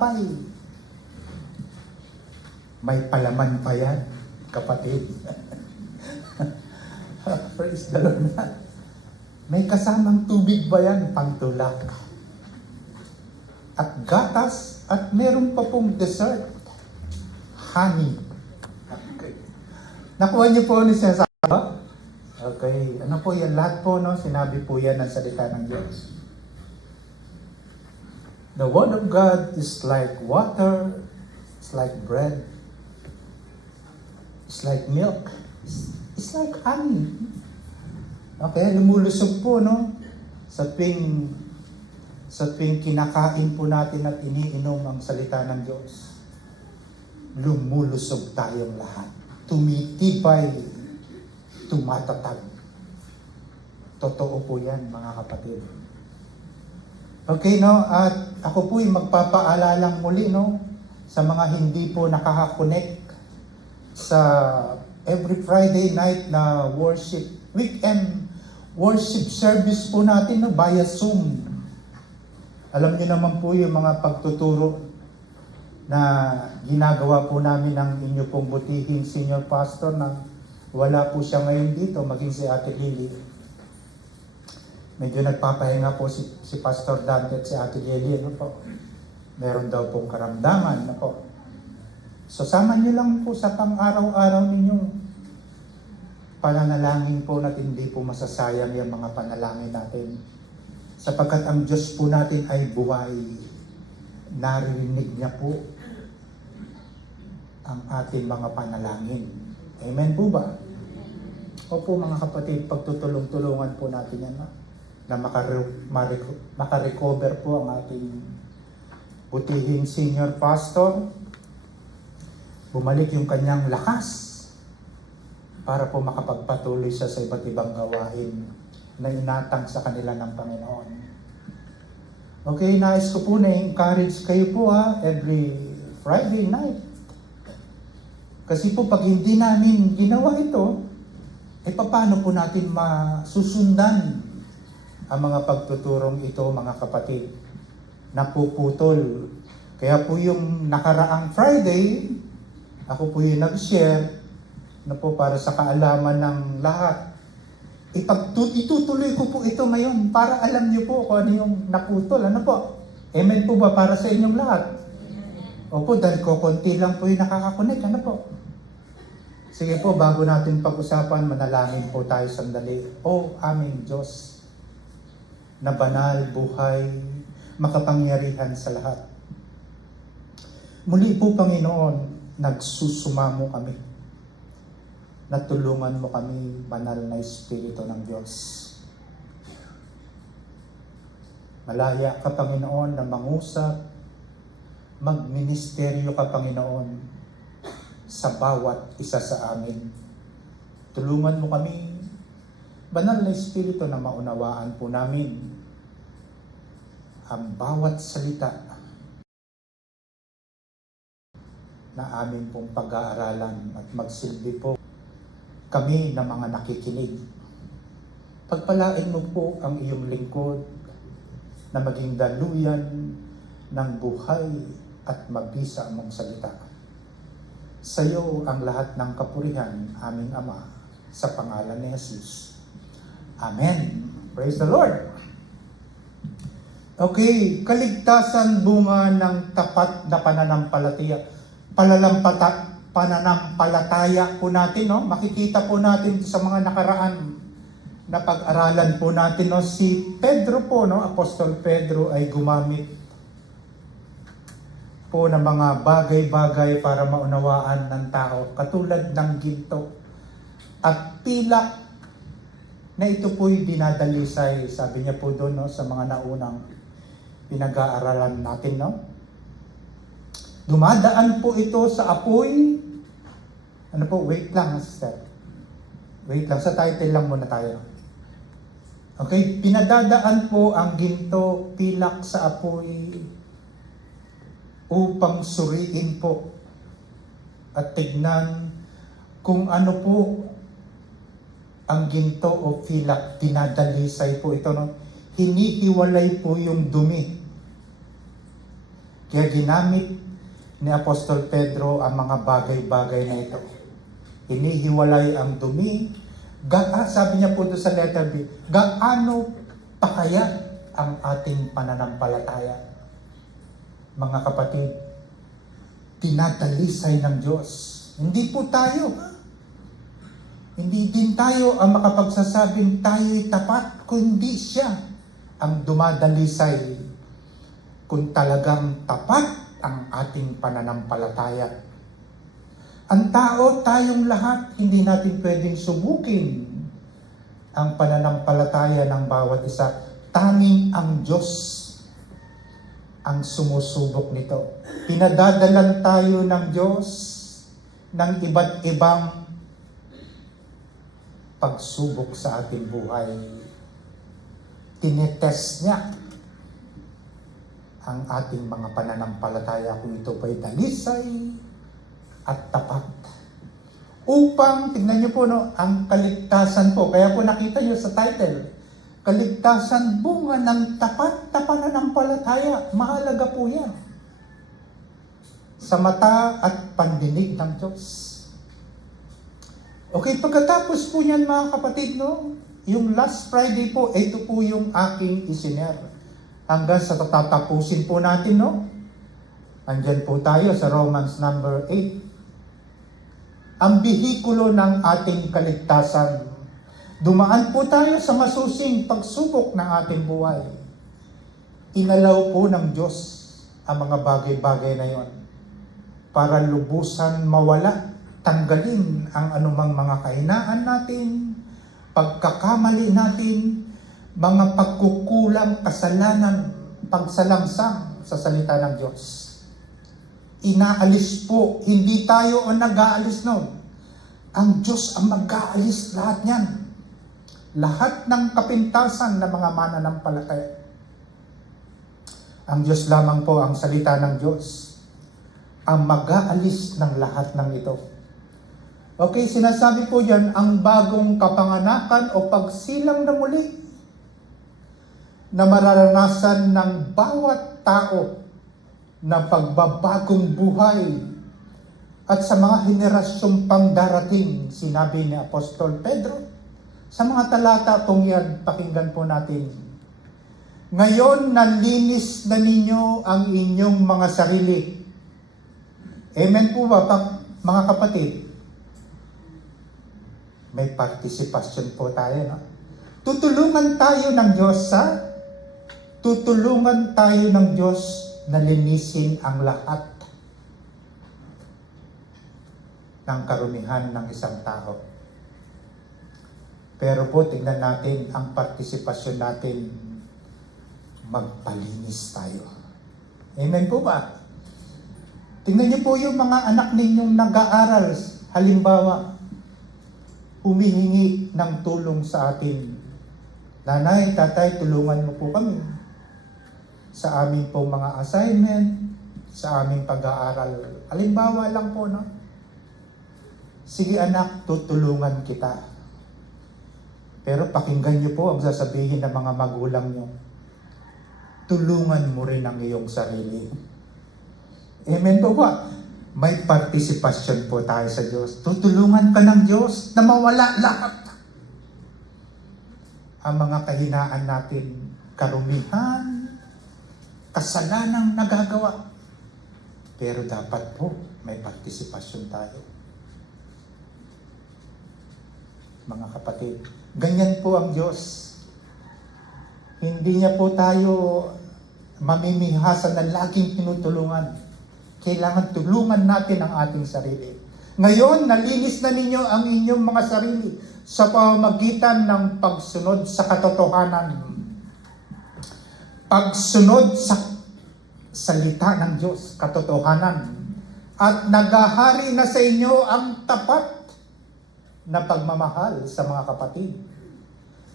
Pay. May palaman pa yan, kapatid. Praise the Lord. May kasamang tubig ba yan? Pantulak. At gatas, at meron pa pong dessert. Honey. Okay. Nakuha niyo po ni Sir Saba? Okay. Ano po yan? Lahat po, no? Sinabi po yan ng salita ng Diyos. The Word of God is like water, it's like bread, it's like milk, it's like honey. Okay, lumulusog po, no? Sa tuwing kinakain po natin at iniinom ang salita ng Diyos, lumulusog tayong lahat. Tumitibay, tumatatag. Totoo po yan, mga kapatid. Okay, no? At ako po'y magpapaalalang muli, no? Sa mga hindi po nakaka-connect sa every Friday night na weekend worship service po natin, no? Via Zoom. Alam niyo naman po yung mga pagtuturo na ginagawa po namin ng inyo pong butihing senior pastor na wala po siya ngayon dito, maging si Ate Lily. Medyo nagpapahinga po si Pastor Dante at si Ate Lily, ano po? Meron daw pong karamdaman, ano po? So, sama nyo lang po sa pang-araw-araw ninyong pananalangin po natin, hindi po masasayang yung mga panalangin natin. Sapagkat ang Diyos po natin ay buhay. Narinig niya po ang ating mga panalangin. Amen po ba? Opo mga kapatid, pagtutulong-tulungan po natin yan, na makarecover po ang ating butihing senior pastor, bumalik yung kanyang lakas para po makapagpatuloy siya sa iba't ibang gawain na inatang sa kanila ng Panginoon. Okay, nais ko po na encourage kayo po every Friday night. Kasi po pag hindi namin ginawa ito, paano po natin masusundan ang mga pagtuturong ito, mga kapatid? Napuputol. Kaya po yung nakaraang Friday, ako po yung nag-share na po para sa kaalaman ng lahat. Itutuloy ko po ito ngayon para alam niyo po kung ano yung naputol. Ano po? Amen po ba para sa inyong lahat? Opo, dahil ko konti lang po yung nakakakonek. Ano po? Sige po, bago natin pag-usapan, manalangin po tayo sandali. O aming Diyos, na banal, buhay, makapangyarihan sa lahat. Muli po, Panginoon, nagsusumamo kami. Natulungan mo kami, banal na Espiritu ng Diyos. Malaya ka, Panginoon, na mangusap, magministeryo ka, Panginoon, sa bawat isa sa amin. Tulungan mo kami, banal na Espiritu, na maunawaan po namin ang bawat salita na amin pong pag-aaralan at magsilbi po kami na mga nakikinig. Pagpalain mo po ang iyong lingkod na maging daluyan ng buhay at mabisa mong salita. Sa iyo ang lahat ng kapurihan, aming Ama, sa pangalan ni Jesus. Amen. Praise the Lord. Okay, kaligtasan bunga ng tapat na pananampalataya po natin, no? Makikita po natin sa mga nakaraan na pag-aralan po natin, no? Si Pedro po, no? Apostol Pedro ay gumamit po ng mga bagay-bagay para maunawaan ng tao, katulad ng ginto at pilak na ito po'y dinadalisay, sabi niya po doon, no, sa mga naunang pinag-aaralan natin, no? Dumadaan po ito sa apoy. Ano po? Wait lang, sister. Wait lang, sa title lang muna tayo. Okay, pinadadaan po ang ginto, pilak sa apoy upang suriin po at tignan kung ano po ang ginto o pilak. Dinadalisay po ito, no? Hinihiwalay po yung dumi Kaya ginamit ni Apostol Pedro ang mga bagay-bagay na ito. Hinihiwalay ang dumi. Sabi niya po doon sa letter B, gaano pa kaya ang ating pananampalataya? Mga kapatid, tinatalisay ng Diyos. Hindi po tayo. Hindi din tayo ang makapagsasabing tayo'y tapat, kundi siya ang dumadalisay kung talagang tapat ang ating pananampalataya. Ang tao, tayong lahat, hindi natin pwedeng subukin ang pananampalataya ng bawat isa. Tanging ang Diyos ang sumusubok nito. Pinadadalan tayo ng Diyos ng iba't ibang pagsubok sa ating buhay. Tinetest niya ang ating mga pananampalataya kung ito ba'y dalisay at tapat. Upang, tignan niyo po, ang kaligtasan po, kaya po nakita niyo sa title, kaligtasan bunga ng tapat na pananampalataya. Mahalaga po yan sa mata at pandinig ng Diyos. Okay, pagkatapos po niyan mga kapatid, yung last Friday po, ito po yung aking isinare. Hanggang sa tatapusin po natin, Andyan po tayo sa Romans number 8. Ang bihikulo ng ating kaligtasan. Dumaan po tayo sa masusing pagsubok ng ating buhay. Inalaw po ng Diyos ang mga bagay-bagay na yon para lubusan mawala, tanggalin ang anumang mga kahinaan natin, pagkakamali natin, mga pagkukulang, kasalanan, pagsalangsang sa salita ng Diyos. Inaalis po, hindi tayo ang nag-aalis nun. Ang Diyos ang mag-aalis lahat niyan. Lahat ng kapintasan ng mga mananampalataya. Ang Diyos lamang po, ang salita ng Diyos, ang mag-aalis ng lahat ng ito. Okay, sinasabi po yan, ang bagong kapanganakan o pagsilang na muli na mararanasan ng bawat tao na pagbabagong buhay at sa mga henerasyong pangdarating, sinabi ni Apostol Pedro. Sa mga talata pong yan, pakinggan po natin. Ngayon, nalinis na ninyo ang inyong mga sarili. Amen po ba, mga kapatid? May participation po tayo, Tutulungan tayo ng Diyos, Tutulungan tayo ng Diyos na linisin ang lahat ng karumihan ng isang tao. Pero po, tingnan natin ang partisipasyon natin, magpalinis tayo. Amen po ba? Tingnan niyo po yung mga anak ninyong nag-aaral. Halimbawa, humihingi ng tulong sa atin. Nanay, tatay, tulungan mo po kami sa aming pong mga assignment, sa aming pag-aaral. Halimbawa lang po, Sige anak, tutulungan kita. Pero pakinggan niyo po ang sasabihin ng mga magulang niyo. Tulungan mo rin ang iyong sarili. Amen po ba? May participation po tayo sa Diyos. Tutulungan ka ng Diyos na mawala lahat. Ang mga kahinaan natin, karumihan, kasalanang nagagawa. Pero dapat po may participation tayo. Mga kapatid, ganyan po ang Diyos. Hindi niya po tayo mamimihasan na laging tinutulungan. Kailangan tulungan natin ang ating sarili. Ngayon, nalinis na ninyo ang inyong mga sarili sa pamamagitan ng pagsunod sa katotohanan. Pagsunod sa salita ng Diyos, katotohanan. At naghahari na sa inyo ang tapat na pagmamahal sa mga kapatid.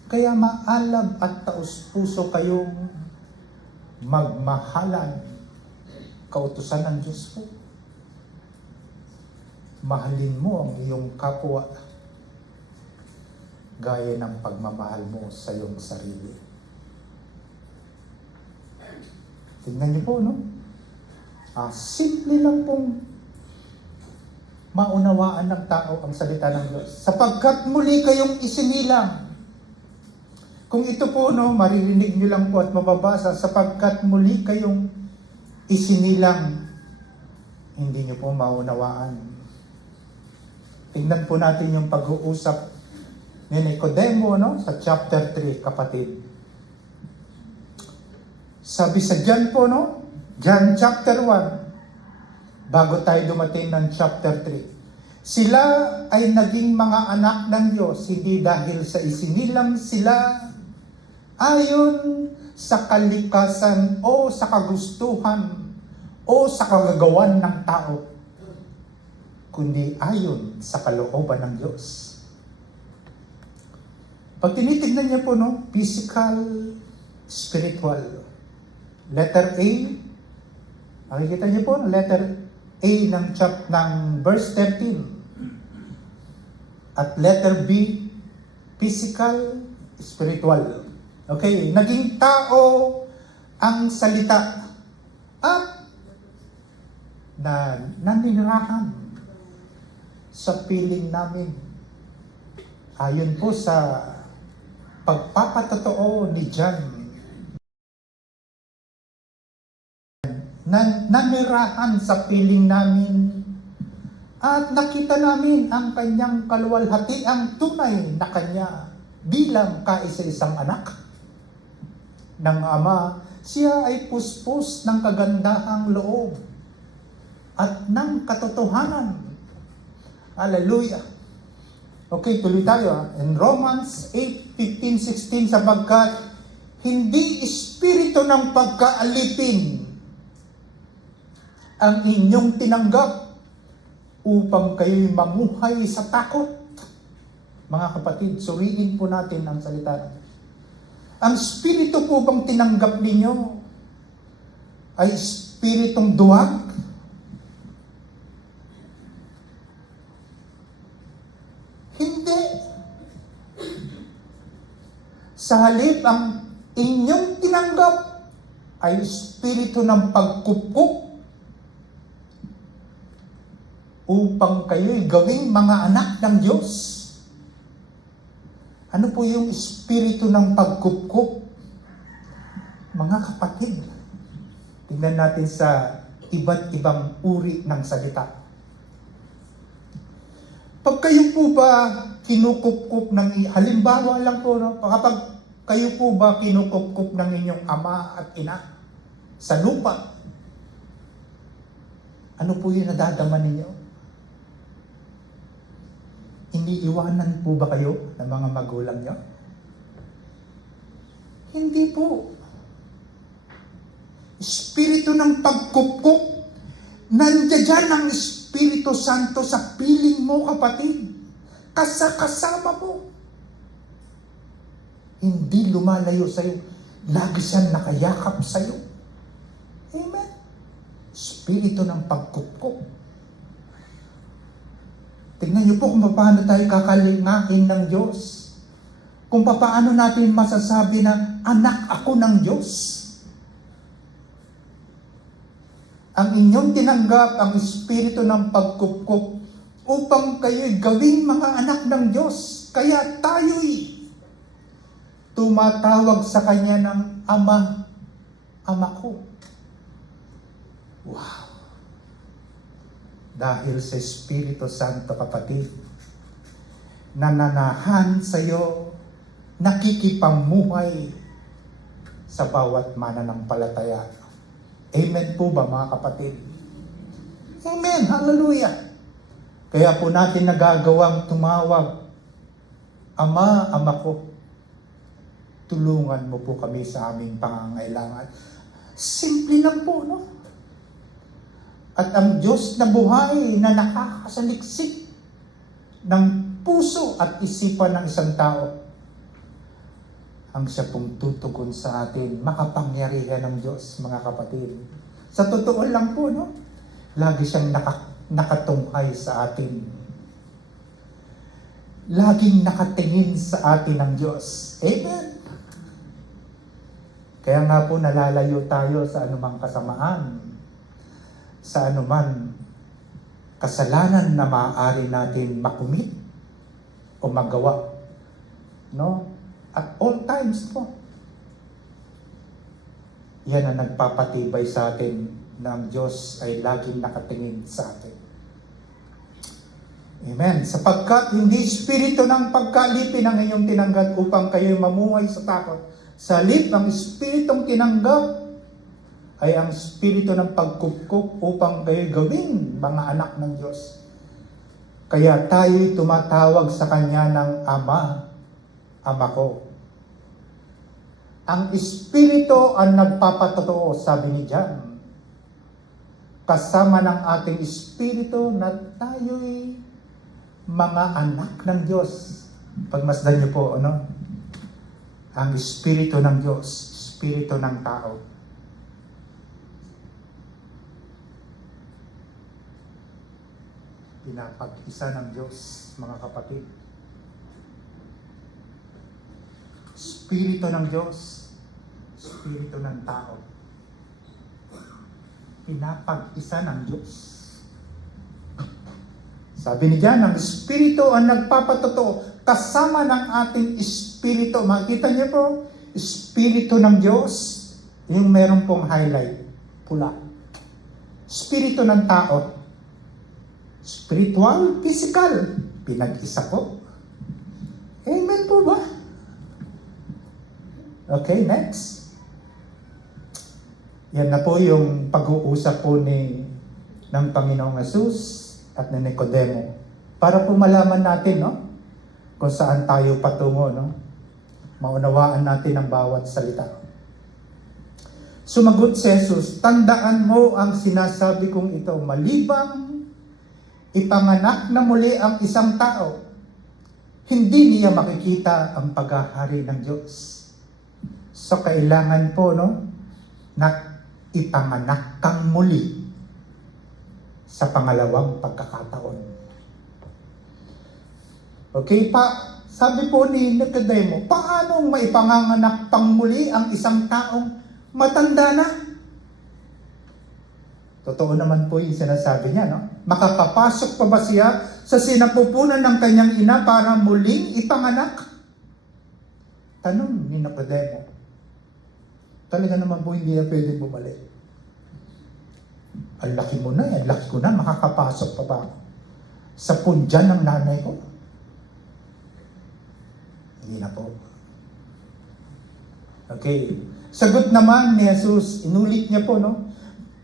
Kaya maalab at taus-puso kayong magmahalan. Kautusan ng Diyos po. Mahalin mo ang iyong kapwa gaya ng pagmamahal mo sa iyong sarili. Tingnan niyo po, Simple lang pong maunawaan ng tao ang salita ng Diyos. Sapagkat muli kayong isinilang. Kung ito po, maririnig nyo lang po at mababasa, sapagkat muli kayong isinilang, hindi nyo po maunawaan. Tingnan po natin yung pag-uusap ni Nicodemo, sa chapter 3, kapatid. Sabi sa John po, John chapter 1, bago tayo dumating ng chapter 3. Sila ay naging mga anak ng Diyos, hindi dahil sa isinilang sila ayon sa kalikasan o sa kagustuhan o sa kagagawan ng tao, kundi ayon sa kalooban ng Diyos. Pag tinitignan niyo po, physical, spiritual. Letter A, makikita niyo po, letter A ng verse 13. At letter B, physical, spiritual. Okay, naging tao ang salita at naninirahan sa piling namin. Ayon po sa pagpapatotoo ni John, nanirahan sa piling namin at nakita namin ang kanyang kaluwalhatiang tunay na kanya bilang kaisa-isang anak ng Ama. Siya ay puspos ng kagandahang loob at ng katotohanan. Hallelujah. Okay, tuloy tayo. In Romans 8:15-16, sapagkat hindi espiritu ng pagkaalipin ang inyong tinanggap upang kayo'y mamuhay sa takot. Mga kapatid, suriin po natin ang salita ng Diyos. Ang espiritu po bang tinanggap ninyo ay espiritong duwag? Hindi. Sa halip, ang inyong tinanggap ay espiritu ng pagkupkup upang kayo'y gawing mga anak ng Diyos. Ano po yung espiritu ng pagkupkup? Mga kapatid, tingnan natin sa iba't ibang uri ng salita. Pag kayo po ba kinukupkup halimbawa lang po, kapag kayo po ba kinukupkup ng inyong ama at ina sa lupa, ano po yung nadadama ninyo? Iniiwanan po ba kayo ng mga magulang niyo? Hindi po. Espiritu ng pagkupkup, nandiyan ang Espiritu Santo sa piling mo, kapatid. Kasama mo. Hindi lumalayo sa'yo. Lagi siyang nakayakap sa'yo. Amen. Espiritu ng pagkupkup. Tingnan niyo po kung paano tayo kakalingain ng Diyos. Kung paano natin masasabi na anak ako ng Diyos. Ang inyong tinanggap ang espiritu ng pagkupkup upang kayo'y gawing mga anak ng Diyos. Kaya tayo'y tumatawag sa Kanya ng Ama, Ama ko. Wow! Dahil sa Espiritu Santo, kapatid, nananahan sa iyo, nakikipamuhay sa bawat mananampalataya. Amen po ba, mga kapatid? Amen. Hallelujah. Kaya po natin nagagawang tumawag, Ama, Ama ko, tulungan mo po kami sa aming pangangailangan. Simple lang po, At ang Diyos na buhay na nakakasaliksik ng puso at isipan ng isang tao, ang siya pong tutugon sa atin, makapangyarihan ng Diyos, mga kapatid. Sa totoo lang po, lagi siyang nakatunghay sa atin. Laging nakatingin sa atin ng Diyos. Amen. Kaya nga po nalalayo tayo sa anumang kasamaan. sa anuman kasalanan na maaari natin makumit o magawa. No? At all times po. Yan ang nagpapatibay sa atin na ang Diyos ay laging nakatingin sa atin. Amen. Sapagkat hindi espiritu ng pagkalipin ang inyong tinanggap upang kayo'y mamuhay sa takot. Sa halip, ang espiritong tinanggap ay ang espiritu ng pagkupkup upang kayo'y gawing mga anak ng Diyos. Kaya tayo'y tumatawag sa Kanya ng Ama, Ama ko. Ang espiritu ang nagpapatotoo, sabi ni John. Kasama ng ating espiritu na tayo'y mga anak ng Diyos. Pagmasdan niyo po, ano? Ang espiritu ng Diyos, espiritu ng tao. Pinapag-isa ng Diyos, mga kapatid. Espiritu ng Diyos, espiritu ng tao. Pinapag-isa ng Diyos. Sabi ni Jan, ang espiritu ang nagpapatotoo kasama ng ating espiritu. Makita niyo po, espiritu ng Diyos, yung meron pong highlight, pula. Espiritu ng tao, spiritual, physical, pinag-isa po. Amen po ba? Okay, next. Yan na po yung pag-uusap po ng Panginoong Jesus at ni Nicodemo. Para po malaman natin, no? Kung saan tayo patungo, no? Maunawaan natin ang bawat salita. Sumagot si Jesus, tandaan mo ang sinasabi kong ito, malibang ipanganak na muli ang isang tao, hindi niya makikita ang paghahari ng Diyos. So, kailangan po, no, na ipanganak kang muli sa pangalawang pagkakataon. Okay, sabi po ni Nicodemo, paano maipanganganak pang muli ang isang taong matanda na? Totoo naman po yung sinasabi niya, no? Makakapasok pa ba siya sa sinapupunan ng kanyang ina para muling ipanganak? Tanong ni Nicodemo. Talaga naman po hindi na pwede bumalik. Ang laki mo na, ang laki ko na, makakapasok pa ba sa pundyan ng nanay ko? Hindi na po. Okay. Sagot naman ni Jesus, inulit niya po, no?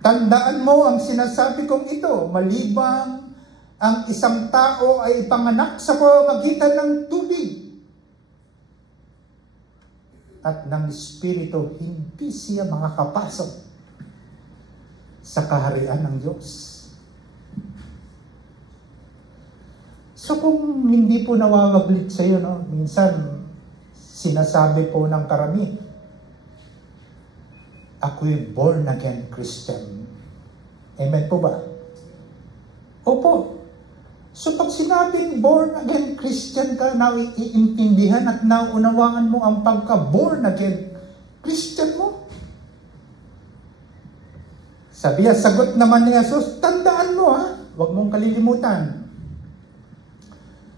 Tandaan mo ang sinasabi kong ito, malibang ang isang tao ay ipanganak sa pamamagitan ng tubig at ng Espiritu, hindi siya makakapasok sa kaharian ng Diyos. So kung hindi po nawawaglit sa iyo, no? Minsan sinasabi po ng karami, ako'y born again Christian. Amen po ba? Opo. So pag sinabing born again Christian ka, naiintindihan at naunawaan mo ang pagka-born again Christian mo. Sabi niya, sagot naman ni Jesus, tandaan mo ha, huwag mong kalilimutan.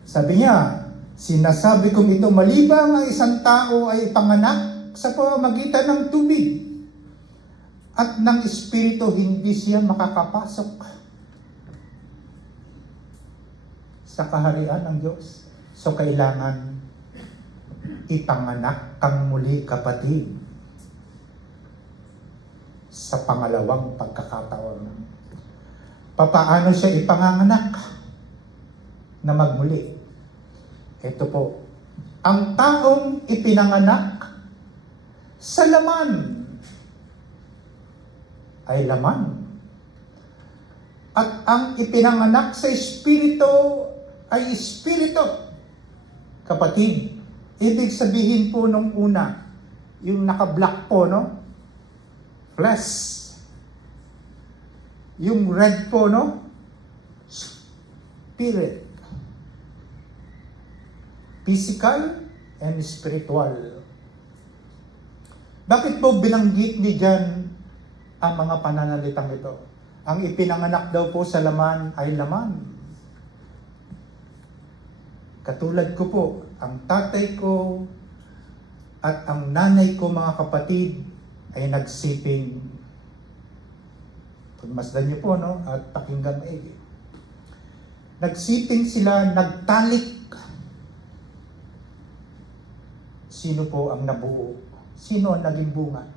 Sabi niya, sinasabi kong ito, malibang ang isang tao ay ipanganak sa pamamagitan ng tubig at ng Espiritu, hindi siya makakapasok sa kaharian ng Diyos. So, kailangan ipanganak kang muli, kapatid, sa pangalawang pagkakataon. Papaano siya ipanganganak na magmuli? Ito po, ang taong ipinanganak sa laman ay laman. At ang ipinanganak sa Espiritu ay Espiritu. Kapatid, ibig sabihin po nung una, yung naka-black po, no? Flesh. Yung red po, no? Spirit. Physical and spiritual. Bakit po binanggit ni John ang mga pananalitang ito? Ang ipinanganak daw po sa laman ay laman. Katulad ko po, ang tatay ko at ang nanay ko, mga kapatid, ay nagsiping. Pagmasdan niyo po, no? At pakinggan maigi. Nagsiping sila, nagtalik. Sino po ang nabuo? Sino ang naging bunga?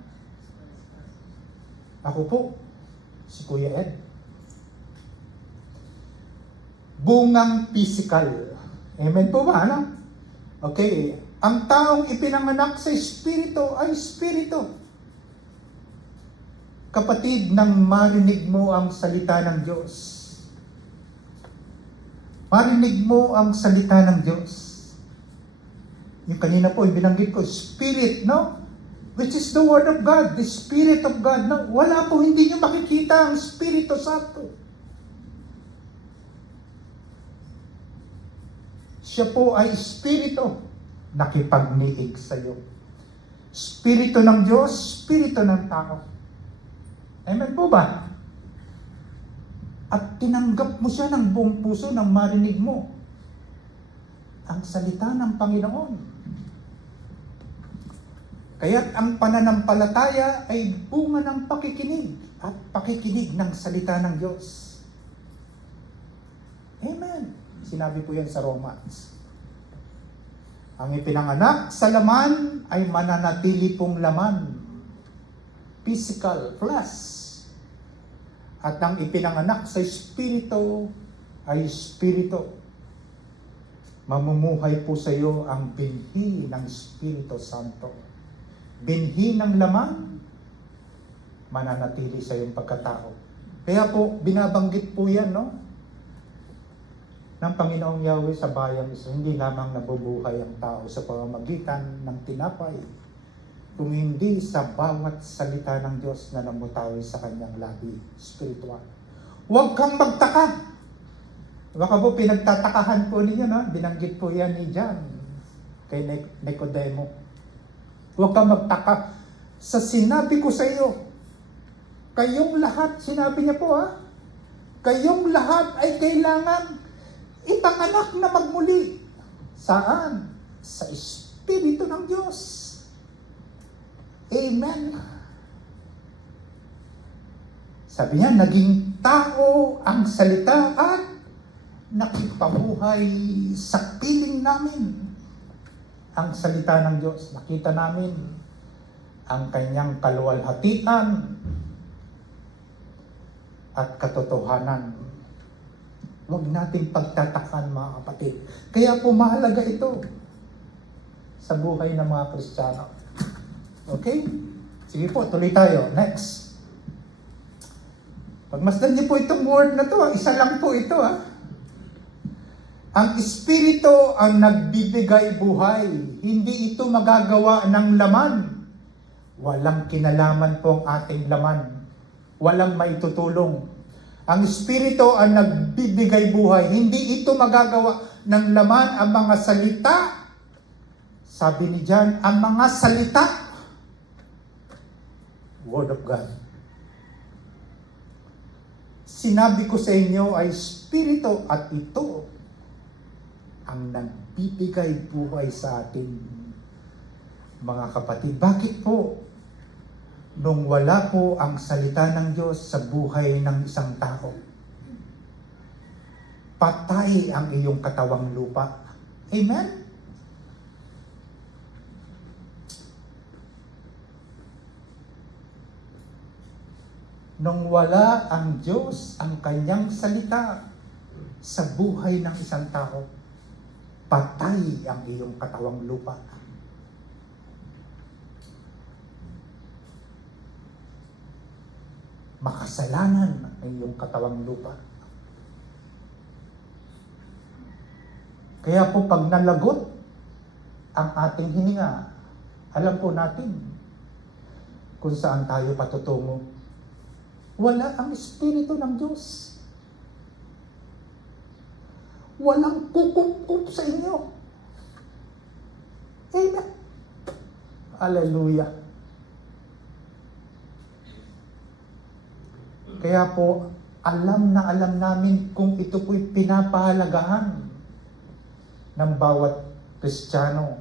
Ako po, si Kuya Ed. Bungang physical. Amen po ba? Ano? Okay. Ang taong ipinanganak sa Espiritu ay Espiritu. Kapatid, nang marinig mo ang salita ng Diyos, marinig mo ang salita ng Diyos. Yung kanina po, yung binanggit ko, Spirit, no? Which is the Word of God, the Spirit of God. No? Wala po, hindi nyo makikita ang Espiritu Santo. Siya po ay Espiritu, nakipagniig sa iyo. Espiritu ng Diyos, Espiritu ng tao. Amen po ba? At tinanggap mo siya ng buong puso nang marinig mo ang salita ng Panginoon. Kaya't ang pananampalataya ay bunga ng pakikinig at pakikinig ng salita ng Diyos. Amen. Sinabi po yan sa Romans. Ang ipinanganak sa laman ay mananatili pong laman. Physical, flesh. At ang ipinanganak sa Espiritu ay Espiritu. Mamumuhay po sa iyo ang binhi ng Espiritu Santo. Binhi ng laman, mananatili sa iyong pagkatao. Kaya po, binabanggit po yan, no? Ng Panginoong Yahweh sa bayang isa, hindi lamang nabubuhay ang tao sa pamamagitan ng tinapay, kung hindi sa bawat salita ng Diyos na namutawi sa kanyang labi spiritual. Huwag kang magtaka. Baka po pinagtatakahan po ninyo, no? Binanggit po yan ni John kay Nicodemo. Huwag kang magtaka. Sa sinabi ko sa iyo, kayong lahat, sinabi niya po kayong lahat ay kailangan ipanganak na magmuli. Saan? Sa Espiritu ng Diyos. Amen. Sabi niya, naging tao ang salita at nakipabuhay sa piling namin. Ang salita ng Diyos, nakita namin ang kanyang kaluwalhatian at katotohanan. Huwag nating pagtatakan, mga kapatid. Kaya po mahalaga ito sa buhay ng mga Kristiyano. Okay? Sige po, tuloy tayo. Next. Pagmasdan niyo po itong word na to, isa lang po ito. Ang Espiritu ang nagbibigay buhay. Hindi ito magagawa ng laman. Walang kinalaman po ang ating laman. Walang maitutulong. Ang Espiritu ang nagbibigay buhay. Hindi ito magagawa ng laman ang mga salita. Sabi ni John, ang mga salita, Word of God. Sinabi ko sa inyo ay Espiritu at ito ang nagbibigay buhay sa atin, mga kapatid. Bakit po? Nung wala po ang salita ng Diyos sa buhay ng isang tao, patay ang iyong katawang lupa. Amen? Nung wala ang Diyos, ang kanyang salita sa buhay ng isang tao, patay ang iyong katawang lupa. Makasalanan ang iyong katawang lupa. Kaya po pag nalagot ang ating hininga, alam po natin kung saan tayo patutungo. Wala ang Espiritu ng Diyos. Walang kukup-kup sa inyo. Amen. Hallelujah. Kaya po, alam na alam namin kung ito po'y pinapahalagahan ng bawat Kristiyano.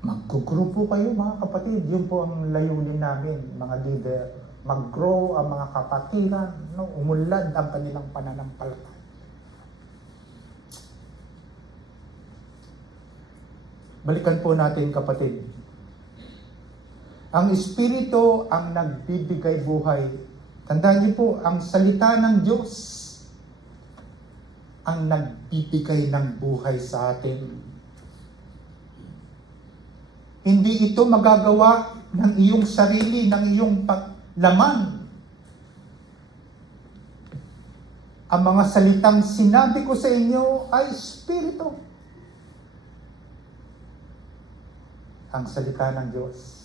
Mag-grow po kayo mga kapatid. Yun po ang layunin namin, mga leader. Mag-grow ang mga kapatiran, no? Umunlad ang kanilang pananampalataya. Balikan po natin kapatid. Ang Espiritu ang nagbibigay buhay. Tandaan niyo po, ang salita ng Diyos ang nagbibigay ng buhay sa atin. Hindi ito magagawa ng iyong sarili, ng iyong laman. Ang mga salitang sinabi ko sa inyo ay Espiritu. Ang salita ng Diyos.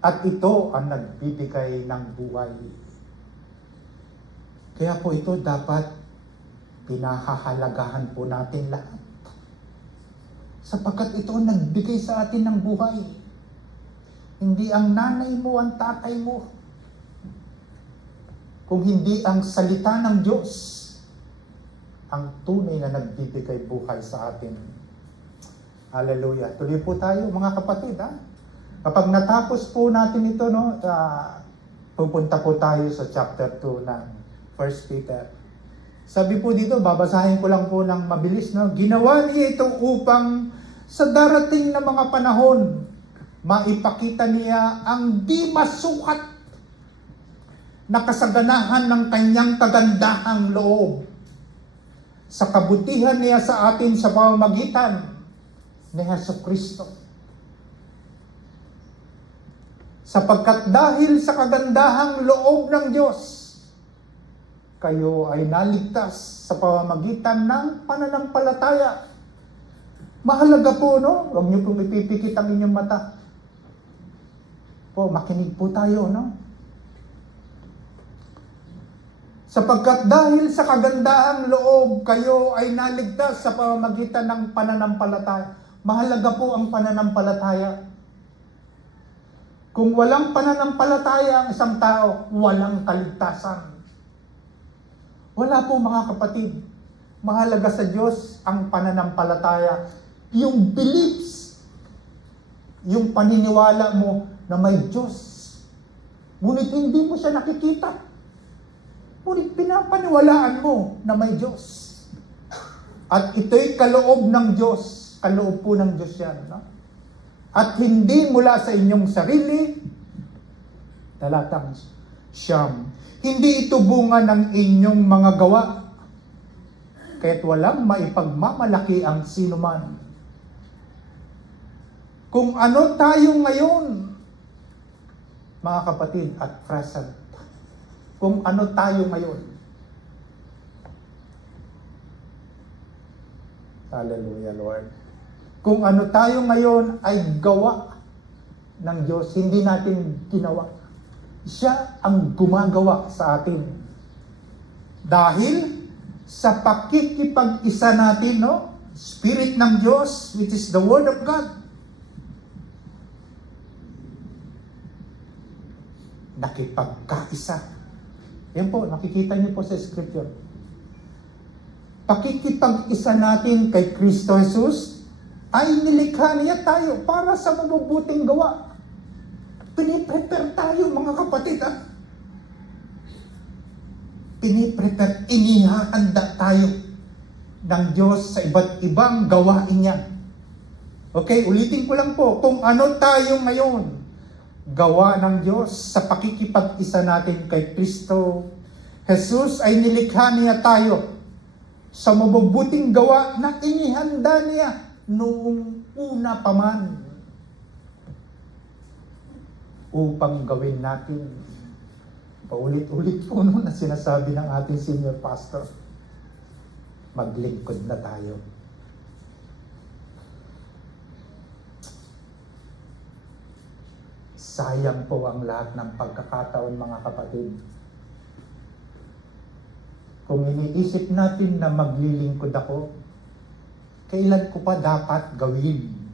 At ito ang nagbibigay ng buhay. Kaya po ito dapat pinahahalagahan po natin lahat. Sapagkat ito nagbigay sa atin ng buhay. Hindi ang nanay mo, ang tatay mo. Kung hindi ang salita ng Diyos, ang tunay na nagbibigay buhay sa atin. Hallelujah. Tuloy po tayo mga kapatid. Kapag natapos po natin ito, no, pupunta po tayo sa chapter 2 ng 1 Peter. Sabi po dito, babasahin ko lang po ng mabilis. No? Ginawa niya ito upang sa darating na mga panahon, maipakita niya ang di masukat na kasaganahan ng kanyang kagandahang loob sa kabutihan niya sa atin sa pamamagitan ni Jesucristo. Sapagkat dahil sa kagandahang loob ng Diyos, kayo ay naligtas sa pamamagitan ng pananampalataya. Mahalaga po, no? Huwag niyo pong ipipikit ang inyong mata. Po, makinig po tayo, no? Sapagkat dahil sa kagandahang loob, kayo ay naligtas sa pamamagitan ng pananampalataya. Mahalaga po ang pananampalataya. Kung walang pananampalataya ang isang tao, walang kaligtasan. Wala po mga kapatid. Mahalaga sa Diyos ang pananampalataya. Yung beliefs, yung paniniwala mo na may Diyos. Ngunit hindi mo siya nakikita. Ngunit pinapaniwalaan mo na may Diyos. At ito'y kaloob ng Diyos. Kaloob po ng Diyos yan. No? At hindi mula sa inyong sarili, talatang siyam. Hindi ito bunga ng inyong mga gawa, kaya't walang maipagmamalaki ang sinuman. Kung ano tayo ngayon, mga kapatid at present, kung ano tayo ngayon, hallelujah Lord, kung ano tayo ngayon ay gawa ng Diyos, hindi natin ginawa. Siya ang gumagawa sa atin. Dahil sa pakikipag-isa natin, no? Spirit ng Diyos, which is the Word of God. Nakipagkaisa. Yan po, nakikita niyo po sa Scripture. Pakikipag-isa natin kay Kristo Jesus, ay nilikha niya tayo para sa mabubuting gawa. Piniprepare tayo mga kapatid. Piniprepare, inihahanda tayo ng Diyos sa iba't ibang gawain niya. Okay, ulitin ko lang po, kung ano tayo ngayon, gawa ng Diyos sa pakikipag-isa natin kay Kristo Jesus ay nilikha niya tayo sa mabubuting gawa na inihanda niya noong una pa man upang gawin natin. Paulit-ulit po na sinasabi ng ating senior pastor, maglingkod na tayo. Sayang po ang lahat ng pagkakataon mga kapatid. Kung iniisip natin na maglilingkod ako, kailan ko pa dapat gawin?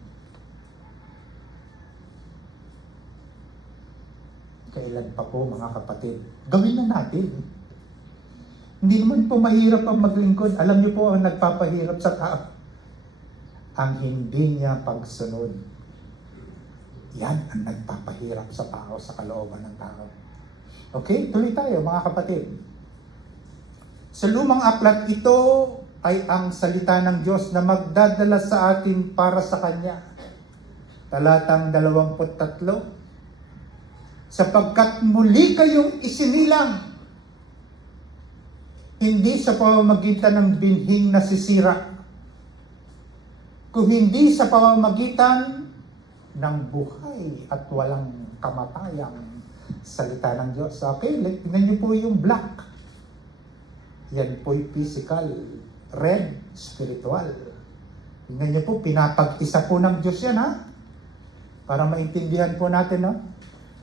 Kailan pa po mga kapatid? Gawin na natin. Hindi naman po mahirap ang maglingkod. Alam niyo po ang nagpapahirap sa tao. Ang hindi niya pagsunod. Yan ang nagpapahirap sa tao, sa kalooban ng tao. Okay, tuloy tayo mga kapatid. Sa lumang aklat, ito ay ang salita ng Diyos na magdadala sa atin para sa Kanya. Talatang 23. Sapagkat muli kayong isinilang, hindi sa pamamagitan ng binhing nasisira, kung hindi sa pamamagitan ng buhay at walang kamatayang salita ng Diyos. Okay, tingnan niyo po yung black. Yan po'y physical. Red, spiritual. Tingnan niyo po, pinapag-isa po ng Diyos yan, ha? Para maintindihan po natin, no?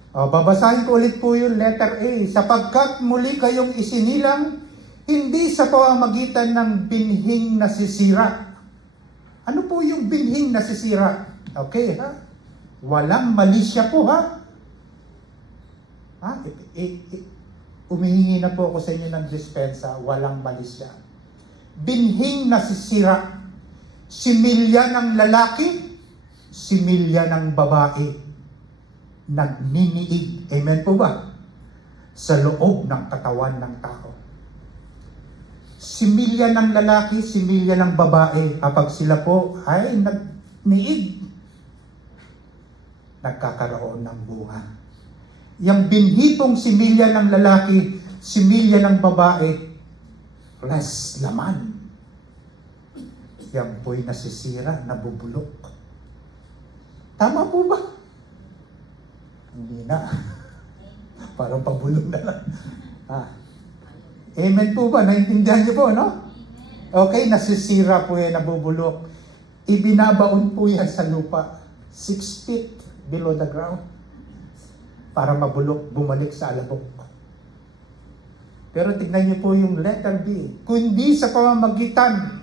Babasahin ko ulit po yung letter A. Sapagkat muli kayong isinilang, hindi sa pamamagitan ng binhing nasisira. Ano po yung binhing nasisira? Okay, ha? Walang malisya po, ha? Umihingi na po ako sa inyo ng dispensa. Walang malisya. Binhing nasisira. Similya ng lalaki, similya ng babae. Nagniniig. Amen po ba? Sa loob ng katawan ng tao. Similya ng lalaki, similya ng babae. Kapag sila po ay nagniig, nagkakaroon ng bunga. Yung binhipong similya ng lalaki, similya ng babae, plus laman. Yan po'y nasisira, nabubulok. Tama po ba? Hindi na. Parang pabulong na lang. Amen po ba? Naintindihan niyo po, no? Okay, nasisira po yan, nabubulok. Ibinabaon po yan sa lupa. 6 feet below the ground. Para mabulok, bumalik sa alabok. Pero tignan niyo po yung letter B. Kundi sa pamamagitan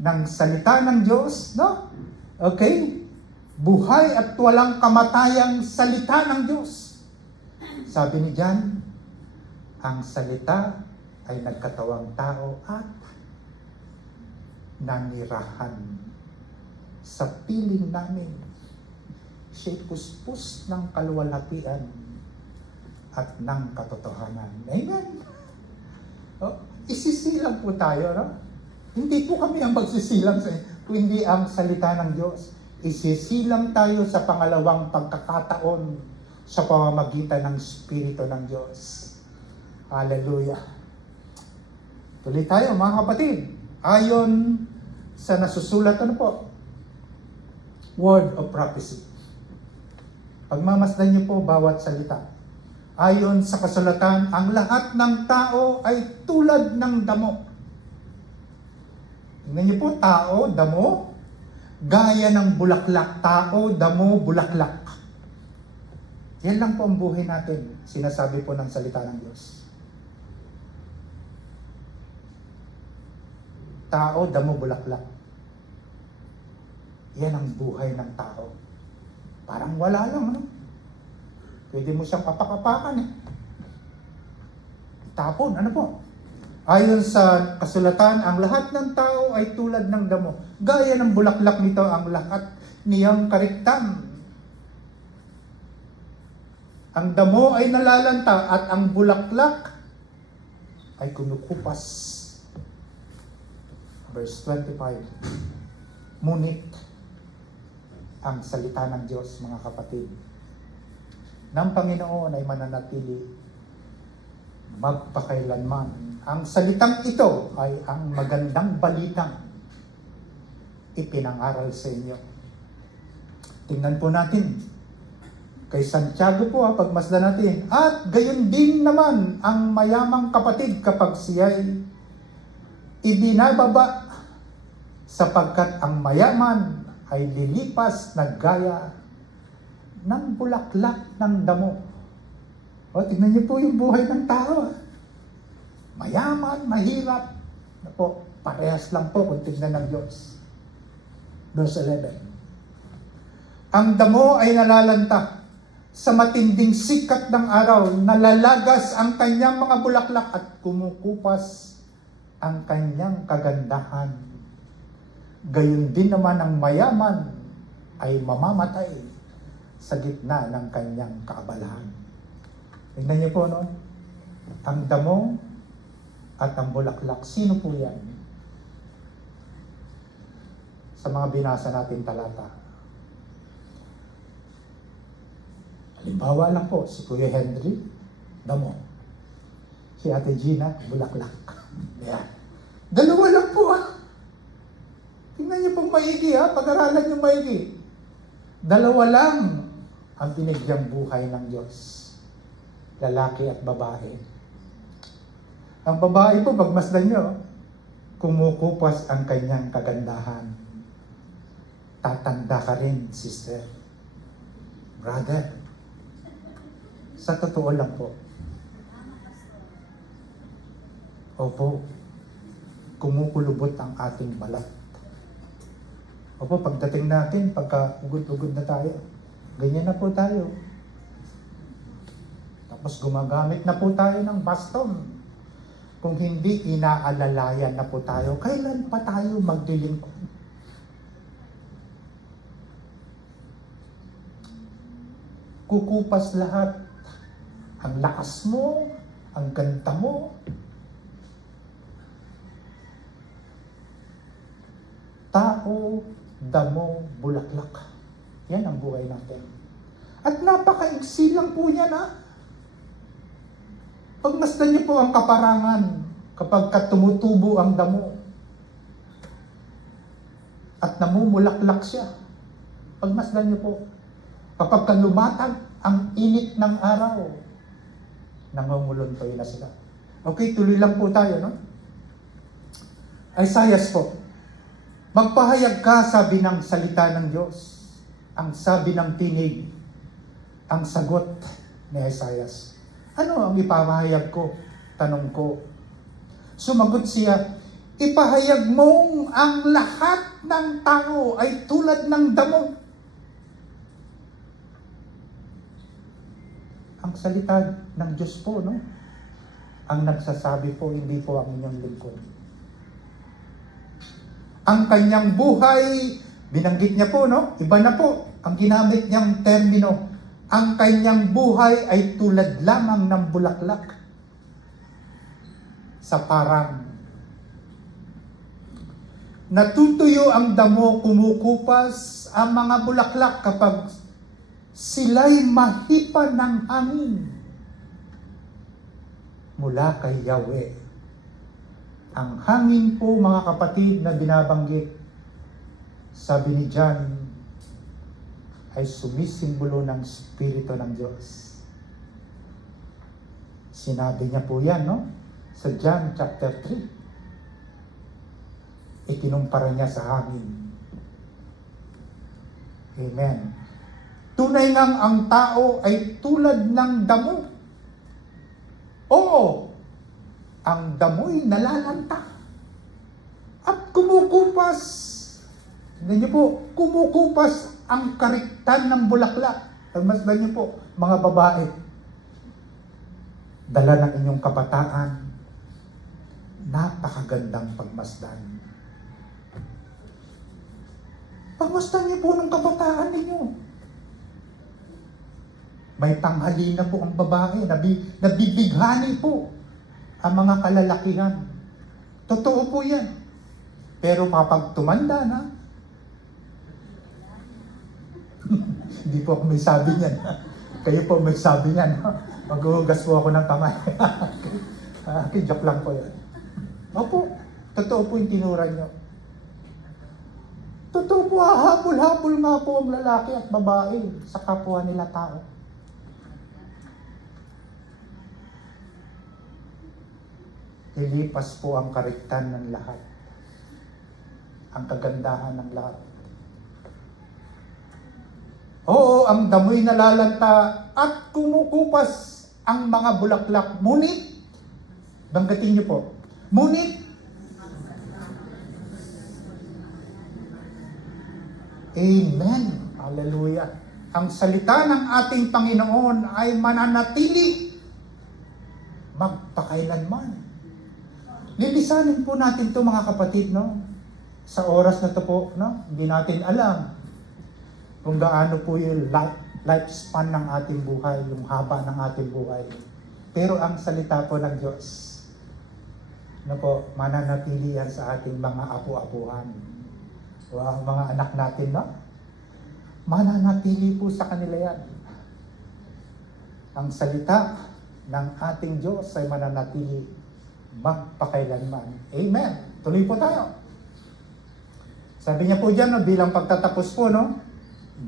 ng salita ng Diyos, no? Okay? Buhay at walang kamatayang salita ng Diyos. Sabi ni John, ang salita ay nagkatawang tao at nanirahan sa piling namin. Siya'y puspos ng kaluwalhatian at ng katotohanan. Amen? Isisilang po tayo, no? Hindi po kami ang magsisilang kundi ang salita ng Diyos. Isisilang tayo sa pangalawang pagkakataon sa pamamagitan ng Espiritu ng Diyos. Hallelujah. Tuloy tayo mga kapatid. Ayon sa nasusulat, ano po? Word of prophecy. Pagmamasdan niyo po bawat salita. Ayon sa kasulatan, ang lahat ng tao ay tulad ng damo. Tingnan niyo po, tao, damo, gaya ng bulaklak. Tao, damo, bulaklak. Yan lang po ang buhay natin, sinasabi po ng salita ng Diyos. Tao, damo, bulaklak. Yan ang buhay ng tao. Parang wala lang, no? Pwede mo siyang kapak-kapakan, eh. Tapon, ano po? Ayon sa kasulatan, ang lahat ng tao ay tulad ng damo. Gaya ng bulaklak nito ang lahat niyang kariktan. Ang damo ay nalalanta at ang bulaklak ay kumukupas. Verse 25. Ngunit ang salita ng Diyos, mga kapatid, ng Panginoon ay mananatili magpakailanman. Ang salitang ito ay ang magandang balitang ipinangaral sa inyo. Tingnan po natin. Kay Santiago po, pagmasdan natin. At gayon din naman ang mayamang kapatid kapag siya'y ibinababa, sapagkat ang mayaman ay lilipas na gaya ng bulaklak ng damo. Tingnan niyo po yung buhay ng tao. Mayaman, mahirap. Parehas lang po kung tignan ng Diyos. Verse 11. Ang damo ay nalalanta, Sa matinding sikat ng araw, nalalagas ang kanyang mga bulaklak at kumukupas ang kanyang kagandahan. Gayon din naman ang mayaman ay mamamatay sa gitna ng kanyang kaabalahan. Tingnan niyo po, no? Ang damo at ang bulaklak. Sino po yan? Sa mga binasa natin talata. Halimbawa lang po, si Kuya Henry, damo. Si Ate Gina, bulaklak. Yan. Dalawa lang po, Tingnan niyo pong maigi, pag-aralan niyo maigi. Dalawa lang ang binigyang buhay ng Diyos. Lalaki at babae. Ang babae po, pagmasdan niyo, kumukupas ang kanyang kagandahan. Tatanda ka rin, sister. Brother. Sa totoo lang po. Opo, kumukulubot ang ating balat. Opo, pagdating natin, pagka ugod-ugod na tayo, ganyan na po tayo. Tapos gumagamit na po tayo ng baston. Kung hindi, inaalalayan na po tayo. Kailan pa tayo magdilingkod? Kukupas lahat. Ang lakas mo, ang ganda mo. Tao, damo, bulaklak. Yan ang buhay natin. At napakaigsi lang po yan, Pagmasdan niyo po ang kaparangan kapag tumutubo ang damo at namumulaklak siya. Pagmasdan niyo po, kapag lumatag ang init ng araw, namumuluntoy na sila. Okay, tuloy lang po tayo, no? Isaiah po. Magpahayag ka, sabi ng salita ng Diyos. Ang sabi ng tinig, ang sagot ni Isaiah. Ano ang ipahayag ko? Tanong ko. Sumagot siya, ipahayag mong ang lahat ng tao ay tulad ng damo. Ang salita ng Diyos po, no? Ang nagsasabi po, hindi po ang inyong lingkod. Ang kanyang buhay, binanggit niya po, no? Iba na po ang ginamit niyang termino. Ang kanyang buhay ay tulad lamang ng bulaklak sa parang. Natutuyo ang damo, kumukupas ang mga bulaklak kapag sila'y mahipa ng hangin mula kay Yahweh. Ang hangin po, mga kapatid, na binabanggit, sabi ni John, ay sumisimbolo ng Espiritu ng Diyos. Sinabi niya po yan, no? Sa John chapter 3. Ikinumpara niya sa hangin. Amen. Tunay ngang ang tao ay tulad ng damo. Oo, ang damo'y nalalanta at kumukupas. Tingnan niyo po, kumukupas ang kariktan ng bulaklak. Pagmasdan niyo po, mga babae, dala ng inyong kabataan, napakagandang pagmasdan. Pagmasdan niyo po ng kabataan ninyo. May tanghalina po ang babae, nabibighani po ang mga kalalakihan. Totoo po yan. Pero kapag tumanda na, hindi po ako may sabi niyan. Kayo po may sabi niyan. Maghuhugas po ako ng kamay. Okay, joke lang po yan. Opo, totoo po yung tinuran niyo. Totoo po, habol-habol nga po ang lalaki at babae sa kapwa nila tao. Ilipas po ang kariktan ng lahat. Ang kagandahan ng lahat. Oo, ang damoy nalalanta at kumukupas ang mga bulaklak. Ngunit, banggatin niyo po, ngunit, Amen. Hallelujah. ang salita ng ating Panginoon ay mananatili magpakailanman. Lilisanin po natin to mga kapatid, no? Sa oras na to po, no? Hindi natin alam kung gaano po yung lifespan ng ating buhay, yung haba ng ating buhay. Pero ang salita po ng Diyos, no po, mananatili yan sa ating mga apu-apuhan. O ang mga anak natin, no? Mananatili po sa kanila yan. Ang salita ng ating Diyos ay mananatili magpakailanman. Amen. Tuloy po tayo. Sabi niya po dyan, no, bilang pagtatapos po, no?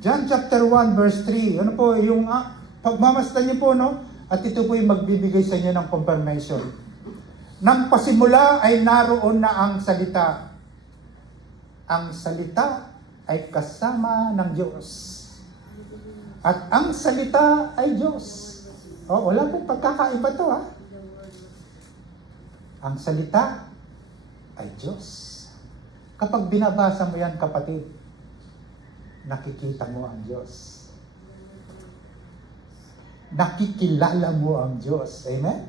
John chapter 1 verse 3. Ano po, yung pagmamasdan niyo po, no? At ito po yung magbibigay sa inyo ng confirmation. Nang pasimula ay naroon na ang salita. Ang salita ay kasama ng Diyos. At ang salita ay Diyos. Oh, wala pong pagkakaiba to, ha? Ang salita ay Diyos. Kapag binabasa mo yan, kapatid, nakikita mo ang Diyos. Nakikilala mo ang Diyos. Amen?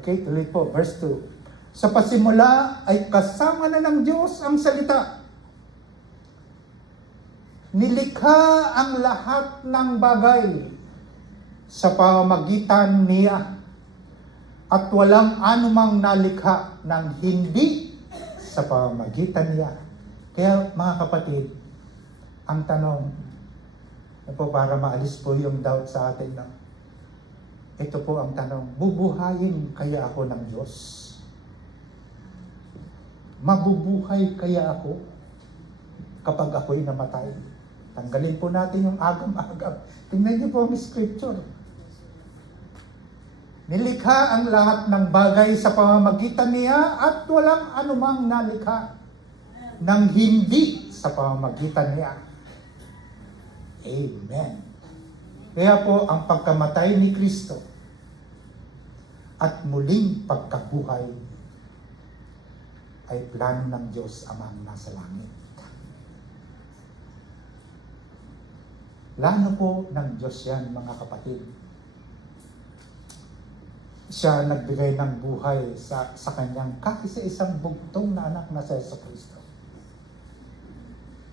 Okay, tuloy po. Verse 2. Sa pasimula ay kasama na ng Diyos ang salita. Nilikha ang lahat ng bagay sa pamamagitan niya at walang anumang nalikha ng hindi sa pamamagitan niya. Kaya mga kapatid, ang tanong, po para maalis po yung doubt sa atin, no? Ito po ang tanong, bubuhayin kaya ako ng Diyos? Mabubuhay kaya ako kapag ako'y namatay? Tanggalin po natin yung agam-agam. Tingnan niyo po ang scripture. Nilikha ang lahat ng bagay sa pamamagitan niya at walang anumang nalikha ng hindi sa pamamagitan niya. Amen. Kaya po ang pagkamatay ni Kristo at muling pagkabuhay ay plano ng Diyos Amang nasa langit. Plano po ng Diyos yan, mga kapatid. Siya nagbigay ng buhay sa kanyang kaisa-isang bugtong na anak na si Jesucristo.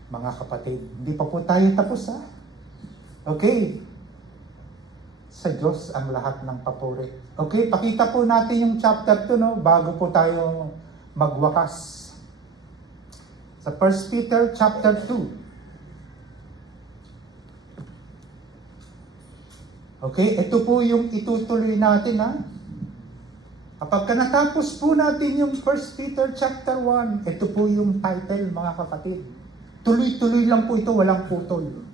Mga kapatid, hindi pa po tayo tapos, ha? Okay. Sa Diyos ang lahat ng papuri. Okay, pakita po natin yung chapter 2, no? Bago po tayo magwakas. Sa 1 Peter chapter 2. Okay, ito po yung itutuloy natin, ha? Kapag natapos po natin yung 1 Peter chapter 1, ito po yung title, mga kapatid. Tuloy-tuloy lang po ito, walang putol.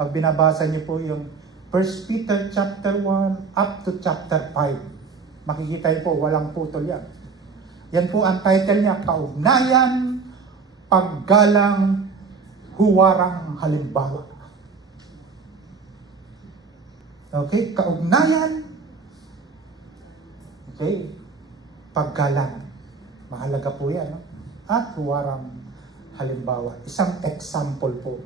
Pag binabasa niyo po yung 1 Peter chapter 1 up to chapter 5, makikita niyo po, walang putol yan. Yan po ang title niya, Kaugnayan, Paggalang, Huwarang Halimbawa. Okay, kaugnayan. Okay, paggalang. Mahalaga po yan, no? At huwarang halimbawa. Isang example po.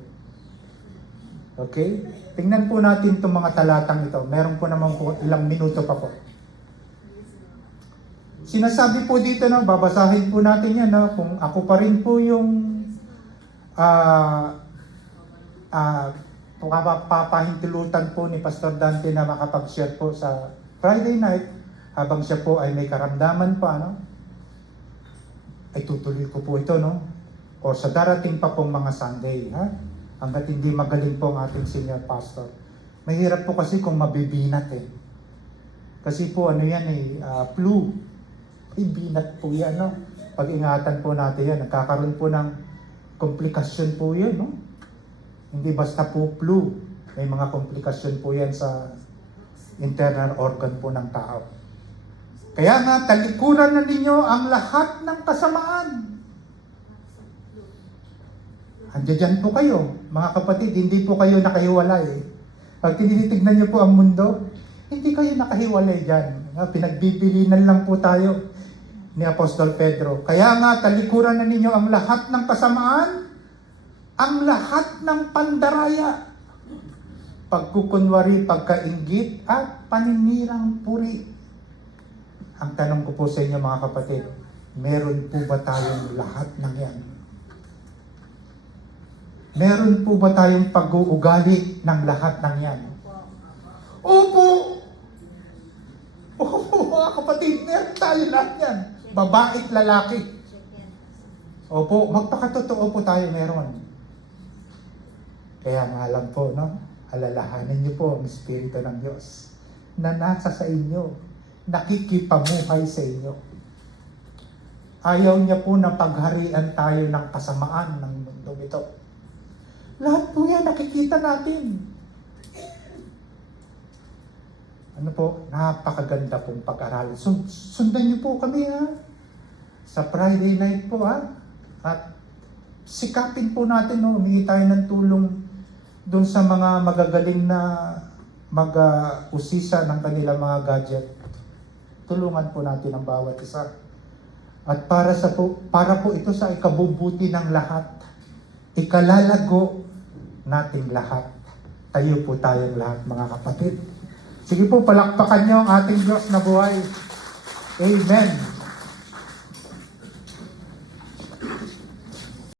Okay? Tingnan po natin itong mga talatang ito. Meron po naman po ilang minuto pa po. Sinasabi po dito, no, babasahin po natin yan, no, kung ako pa rin po yung papahintulutan po ni Pastor Dante na makapag-share po sa Friday night habang siya po ay may karamdaman pa, no? Ay tutuloy ko po ito, no? O sa darating pa pong mga Sunday, ha? Hanggat hindi magaling po ang ating senior pastor. Mahirap po kasi kung mabibinat, eh. Kasi po ano yan, flu. Ibinat po yan, no? Pag-ingatan po natin yan, nagkakaroon po ng komplikasyon po yun, no? Hindi basta po flu. May mga komplikasyon po yan sa internal organ po ng tao. Kaya nga, talikuran na ninyo ang lahat ng kasamaan. Andiyan po kayo, mga kapatid, hindi po kayo nakahiwalay. Pag tinitignan niyo po ang mundo, hindi kayo nakahiwalay dyan. Pinagbibilinan lang po tayo ni Apostol Pedro. Kaya nga, talikuran na ninyo ang lahat ng kasamaan ang lahat ng pandaraya, pagkukunwari, pagkainggit, at paninirang puri. Ang tanong ko po sa inyo mga kapatid, meron po ba tayong lahat ng yan? Meron po ba tayong pag-uugali ng lahat ng yan? Opo! Opo mga kapatid, meron tayo lahat yan. Babae at lalaki. Opo, magpakatotoo po tayo meron. Kaya nga lang po, no? Alalahanin niyo po ang Espiritu ng Diyos na nasa sa inyo, nakikipamuhay sa inyo. Ayaw niya po na pagharian tayo ng kasamaan ng mundong ito. Lahat po yan nakikita natin. Ano po, napakaganda pong pag-aral. Sundan niyo po kami sa Friday night po At sikapin po natin, humingi tayo ng tulong doon sa mga magagaling na mag-usisa ng kanilang mga gadget. Tulungan po natin ang bawat isa. At para po ito sa ikabubuti ng lahat. Ikalalago nating lahat. Tayo po tayong lahat mga kapatid. Sige po, palakpakan niyo ang ating Diyos na buhay. Amen.